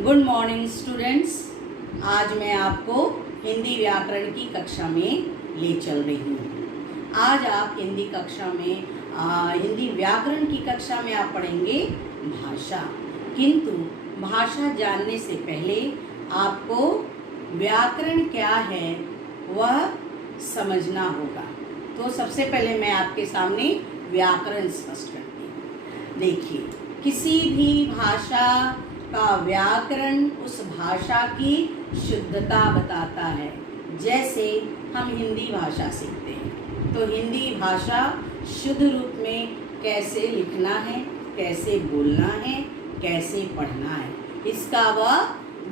Good morning students. आज मैं आपको हिंदी व्याकरण की कक्षा में ले चल रही हूँ। आज आप हिंदी कक्षा में हिंदी व्याकरण की कक्षा में आप पढ़ेंगे भाषा। किंतु भाषा जानने से पहले आपको व्याकरण क्या है वह समझना होगा। तो सबसे पहले मैं आपके सामने व्याकरण स्पष्ट करती हूँ। देखिए, किसी भी भाषा का व्याकरण उस भाषा की शुद्धता बताता है। जैसे हम हिंदी भाषा सीखते हैं तो हिंदी भाषा शुद्ध रूप में कैसे लिखना है, कैसे बोलना है, कैसे पढ़ना है, इसका वह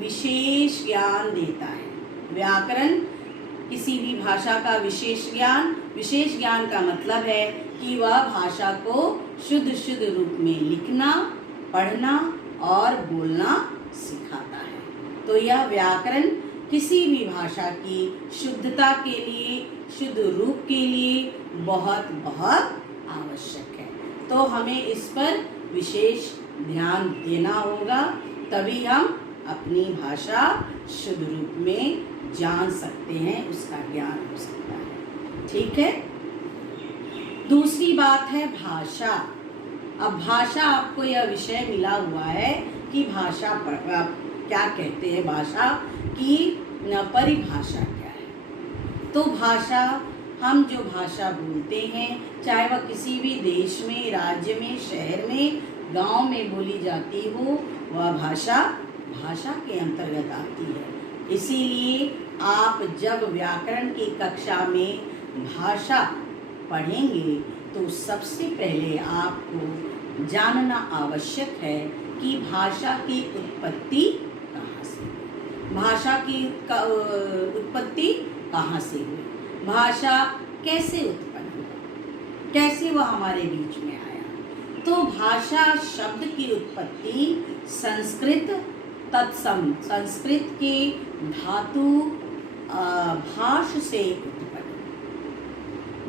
विशेष ज्ञान देता है। व्याकरण किसी भी भाषा का विशेष ज्ञान का मतलब है कि वह भाषा को शुद्ध रूप में लिखना, पढ़ना और बोलना सिखाता है। तो यह व्याकरण किसी भी भाषा की शुद्धता के लिए, शुद्ध रूप के लिए बहुत बहुत आवश्यक है। तो हमें इस पर विशेष ध्यान देना होगा, तभी हम अपनी भाषा शुद्ध रूप में जान सकते हैं, उसका ज्ञान हो सकता है। ठीक है। दूसरी बात है भाषा। अब भाषा, आपको यह विषय मिला हुआ है कि भाषा क्या कहते हैं, भाषा की परिभाषा क्या है। तो भाषा, हम जो भाषा बोलते हैं, चाहे वह किसी भी देश में, राज्य में, शहर में, गांव में बोली जाती हो, वह भाषा के अंतर्गत आती है। इसीलिए आप जब व्याकरण की कक्षा में भाषा पढ़ेंगे तो सबसे पहले आपको जानना आवश्यक है कि भाषा की उत्पत्ति कहाँ से हुई, भाषा की उत्पत्ति कहाँ से हुई, भाषा कैसे उत्पन्न हुई, कैसे वह हमारे बीच में आया। तो भाषा शब्द की उत्पत्ति संस्कृत तत्सम, संस्कृत के धातु भाष से उत्पन्न।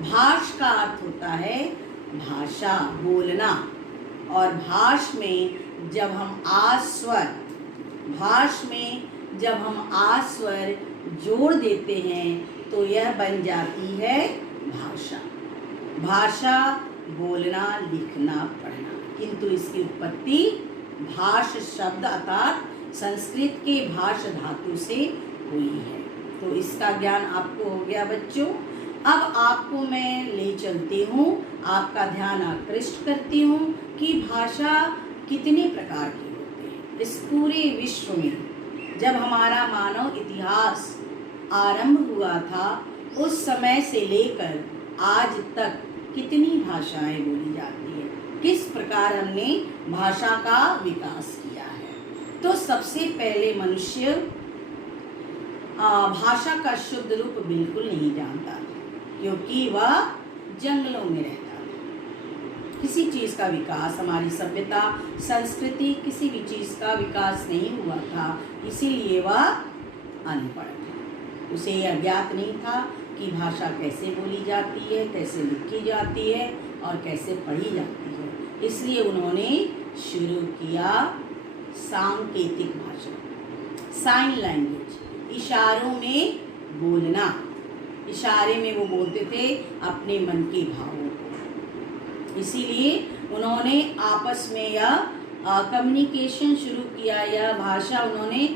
भाष का अर्थ होता है भाषा, बोलना, और भाष में जब हम आस्वर जोड़ देते हैं तो यह बन जाती है भाषा। भाषा बोलना, लिखना, पढ़ना। किंतु इसकी उत्पत्ति भाष शब्द अर्थात संस्कृत के भाष धातु से हुई है। तो इसका ज्ञान आपको हो गया बच्चों। अब आपको मैं ले चलती हूँ, आपका ध्यान आकृष्ट करती हूँ कि भाषा कितने प्रकार की होती है। इस पूरे विश्व में जब हमारा मानव इतिहास आरंभ हुआ था, उस समय से लेकर आज तक कितनी भाषाएं बोली जाती है, किस प्रकार हमने भाषा का विकास किया है। तो सबसे पहले मनुष्य भाषा का शुद्ध रूप बिल्कुल नहीं जानता था, क्योंकि वह जंगलों में रहता था। किसी चीज़ का विकास, हमारी सभ्यता, संस्कृति, किसी भी चीज़ का विकास नहीं हुआ था, इसीलिए वह अनपढ़ था। उसे यह ज्ञात नहीं था कि भाषा कैसे बोली जाती है, कैसे लिखी जाती है और कैसे पढ़ी जाती है। इसलिए उन्होंने शुरू किया सांकेतिक भाषा, साइन लैंग्वेज, इशारों में बोलना। इशारे में वो बोलते थे अपने मन के भावों को। इसीलिए उन्होंने आपस में यह कम्युनिकेशन शुरू किया। यह भाषा उन्होंने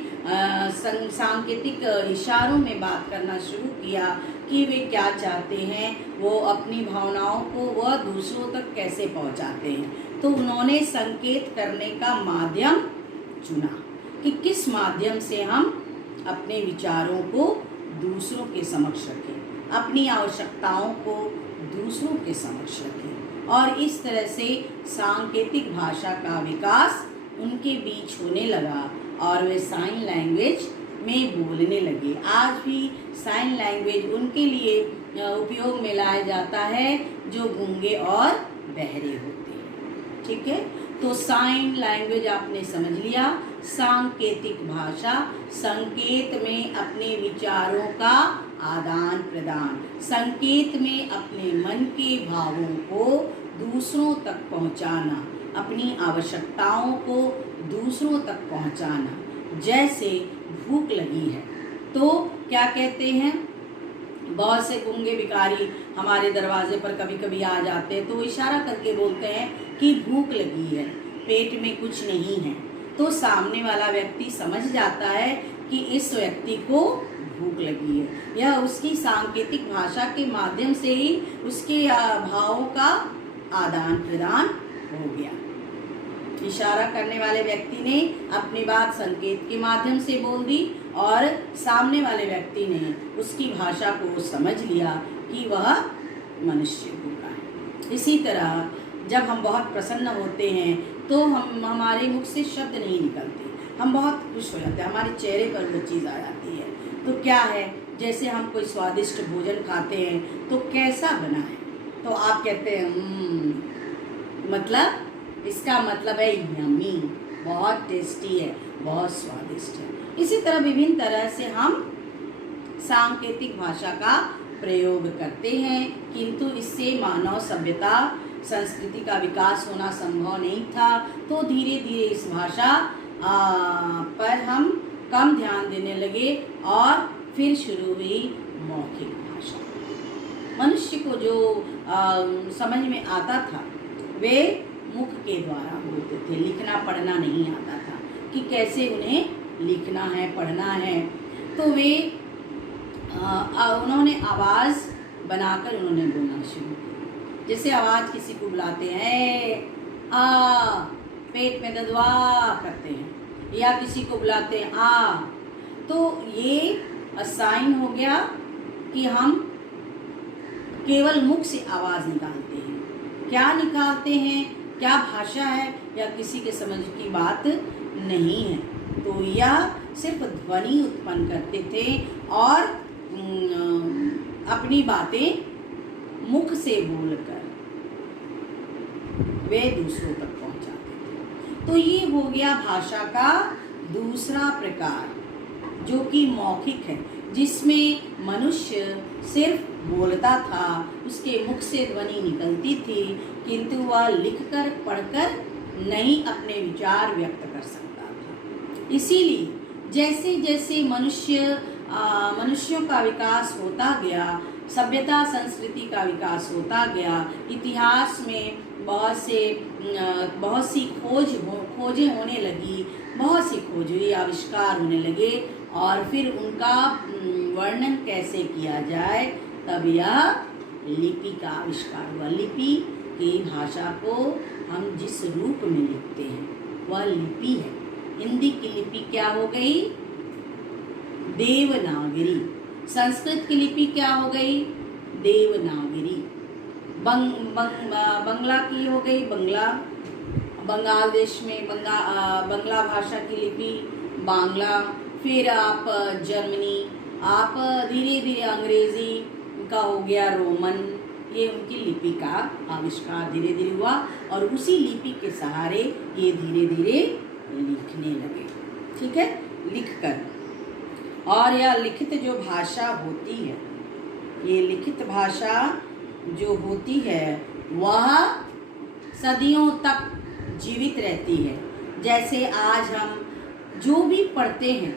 सांकेतिक इशारों में बात करना शुरू किया कि वे क्या चाहते हैं, वो अपनी भावनाओं को वह दूसरों तक कैसे पहुंचाते हैं। तो उन्होंने संकेत करने का माध्यम चुना कि किस माध्यम से हम अपने विचारों को दूसरों के समक्ष रखें, अपनी आवश्यकताओं को दूसरों के समक्ष रखें। और इस तरह से सांकेतिक भाषा का विकास उनके बीच होने लगा और वे साइन लैंग्वेज में बोलने लगे। आज भी साइन लैंग्वेज उनके लिए उपयोग में लाया जाता है जो गूंगे और बहरे होते हैं। ठीक है। तो साइन लैंग्वेज आपने समझ लिया। सांकेतिक भाषा, संकेत में अपने विचारों का आदान प्रदान, संकेत में अपने मन के भावों को दूसरों तक पहुंचाना, अपनी आवश्यकताओं को दूसरों तक पहुंचाना, जैसे भूख लगी है। तो क्या कहते हैं, बहुत से गूंगे भिखारी हमारे दरवाजे पर कभी कभी आ जाते हैं, तो वो इशारा करके बोलते हैं कि भूख लगी है, पेट में कुछ नहीं है। तो सामने वाला व्यक्ति समझ जाता है कि इस व्यक्ति को भूख लगी है। यह उसकी सांकेतिक भाषा के माध्यम से ही उसके भावों का आदान प्रदान हो गया। इशारा करने वाले व्यक्ति ने अपनी बात संकेत के माध्यम से बोल दी और सामने वाले व्यक्ति ने उसकी भाषा को समझ लिया कि वह मनुष्य भूखा है। इसी तरह जब हम बहुत प्रसन्न होते हैं तो हमारे मुख से शब्द नहीं निकलते, हम बहुत खुश हो जाते हैं, हमारे चेहरे पर वो चीज़ आ जाती है। तो क्या है, जैसे हम कोई स्वादिष्ट भोजन खाते हैं तो कैसा बना है, तो आप कहते हैं मतलब, इसका मतलब है यम्मी, बहुत टेस्टी है, बहुत स्वादिष्ट है। इसी तरह विभिन्न तरह से हम सांकेतिक भाषा का प्रयोग करते हैं, किंतु इससे मानव सभ्यता संस्कृति का विकास होना संभव नहीं था। तो धीरे धीरे इस भाषा पर हम कम ध्यान देने लगे और फिर शुरू हुई मौखिक भाषा। मनुष्य को जो समझ में आता था वे मुख के द्वारा बोलते थे, लिखना पढ़ना नहीं आता था कि कैसे उन्हें लिखना है पढ़ना है। तो वे उन्होंने आवाज़ बनाकर उन्होंने बोलना शुरू किया। जैसे आवाज़ किसी को बुलाते हैं, पेट में ददवा करते हैं, या किसी को बुलाते हैं आ, तो ये साइन हो गया कि हम केवल मुख से आवाज़ निकालते हैं। क्या निकालते हैं, क्या भाषा है या किसी के समझ की बात नहीं है। तो यह सिर्फ ध्वनि उत्पन्न करते थे और अपनी बातें मुख से बोलकर वे दूसरों तक पहुंचाते थे। तो ये हो गया भाषा का दूसरा प्रकार, जो कि मौखिक है, जिसमें मनुष्य सिर्फ बोलता था, उसके मुख से ध्वनि निकलती थी, किंतु वह लिखकर पढ़कर नहीं अपने विचार व्यक्त कर सकता था। इसीलिए जैसे जैसे मनुष्यों का विकास होता गया, सभ्यता संस्कृति का विकास होता गया, इतिहास में बहुत सी खोजें होने लगी, बहुत सी खोज हुई, आविष्कार होने लगे, और फिर उनका वर्णन कैसे किया जाए, तब यह लिपि का आविष्कार हुआ। लिपि की भाषा को हम जिस रूप में लिखते हैं वह लिपि है। हिंदी की लिपि क्या हो गई, देवनागरी। संस्कृत की लिपि क्या हो गई, देवनागरी। बंगला की हो गई बांग्लादेश में बंगला भाषा की लिपि बांग्ला। फिर आप जर्मनी, आप धीरे धीरे अंग्रेजी का हो गया रोमन। ये उनकी लिपि का आविष्कार धीरे धीरे हुआ और उसी लिपि के सहारे ये धीरे धीरे लिखने लगे। ठीक है, लिखकर। और यह लिखित जो भाषा होती है, ये लिखित भाषा जो होती है वह सदियों तक जीवित रहती है। जैसे आज हम जो भी पढ़ते हैं,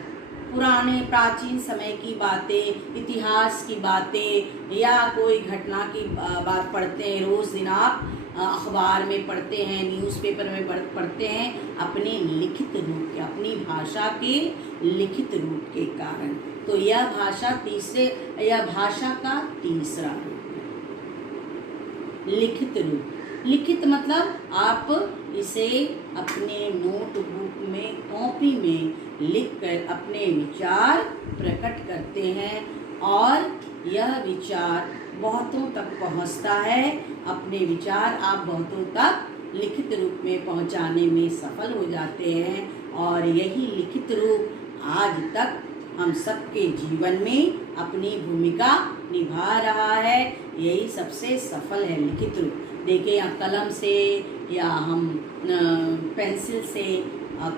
पुराने प्राचीन समय की बातें, इतिहास की बातें या कोई घटना की बात पढ़ते हैं, रोज़ दिन आप अखबार में पढ़ते हैं, न्यूज़पेपर में पढ़ते हैं, अपने लिखित रूप के, अपनी भाषा के लिखित रूप के कारण। तो यह भाषा का तीसरा रूप है, लिखित रूप। लिखित मतलब आप इसे अपने नोटबुक में, कॉपी में लिखकर अपने विचार प्रकट करते हैं और यह विचार बहुतों तक पहुंचता है। अपने विचार आप बहुतों तक लिखित रूप में पहुंचाने में सफल हो जाते हैं और यही लिखित रूप आज तक हम सबके जीवन में अपनी भूमिका निभा रहा है। यही सबसे सफल है, लिखित रूप। देखिए, या कलम से या हम पेंसिल से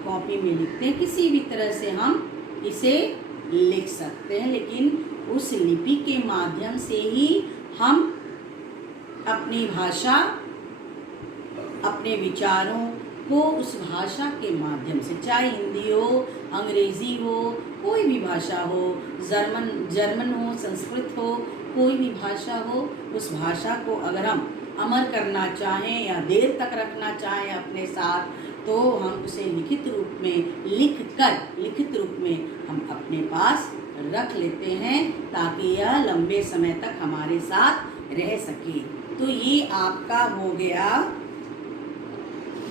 कॉपी में लिखते हैं, किसी भी तरह से हम इसे लिख सकते हैं, लेकिन उस लिपि के माध्यम से ही हम अपनी भाषा, अपने विचारों को उस भाषा के माध्यम से, चाहे हिंदी हो, अंग्रेजी हो, कोई भी भाषा हो, जर्मन हो, संस्कृत हो, कोई भी भाषा हो, उस भाषा को अगर हम अमर करना चाहें या देर तक रखना चाहें अपने साथ, तो हम उसे लिखित रूप में हम अपने पास रख लेते हैं, ताकि यह लंबे समय तक हमारे साथ रह सके। तो ये आपका हो गया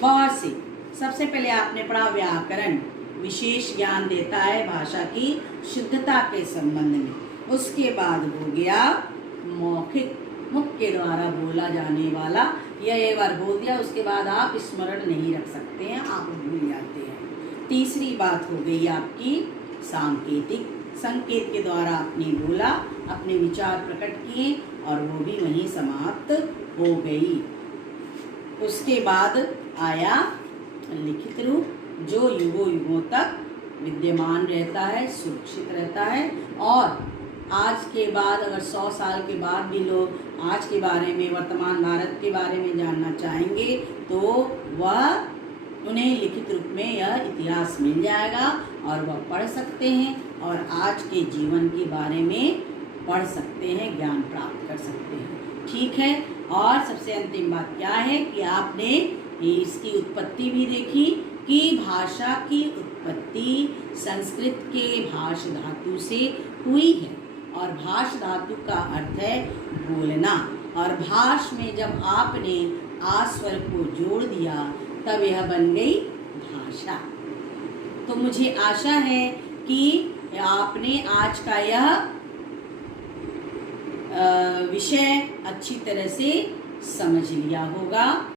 बहुत से। सबसे पहले आपने पढ़ा व्याकरण, विशेष ज्ञान देता है भाषा की शुद्धता के संबंध में। उसके बाद हो गया मौखिक, मुख के द्वारा बोला जाने वाला। यह एक बार बोल दिया, उसके बाद आप स्मरण नहीं रख सकते हैं, आप भूल जाते हैं। तीसरी बात हो गई आपकी सांकेतिक, संकेत के द्वारा आपने बोला, अपने विचार प्रकट किए और वो भी वहीं समाप्त हो गई। उसके बाद आया लिखित रूप, जो युगों युगों तक विद्यमान रहता है, सुरक्षित रहता है। और आज के बाद अगर 100 साल के बाद भी लोग आज के बारे में, वर्तमान भारत के बारे में जानना चाहेंगे, तो वह उन्हें लिखित रूप में यह इतिहास मिल जाएगा और वह पढ़ सकते हैं और आज के जीवन के बारे में पढ़ सकते हैं, ज्ञान प्राप्त कर सकते हैं। ठीक है। और सबसे अंतिम बात क्या है कि आपने इसकी उत्पत्ति भी देखी कि भाषा की उत्पत्ति संस्कृत के भाष धातु से हुई है, और भाष धातु का अर्थ है बोलना, और भाष में जब आपने आ स्वर को जोड़ दिया तब यह बन गई भाषा। तो मुझे आशा है कि आपने आज का यह विषय अच्छी तरह से समझ लिया होगा।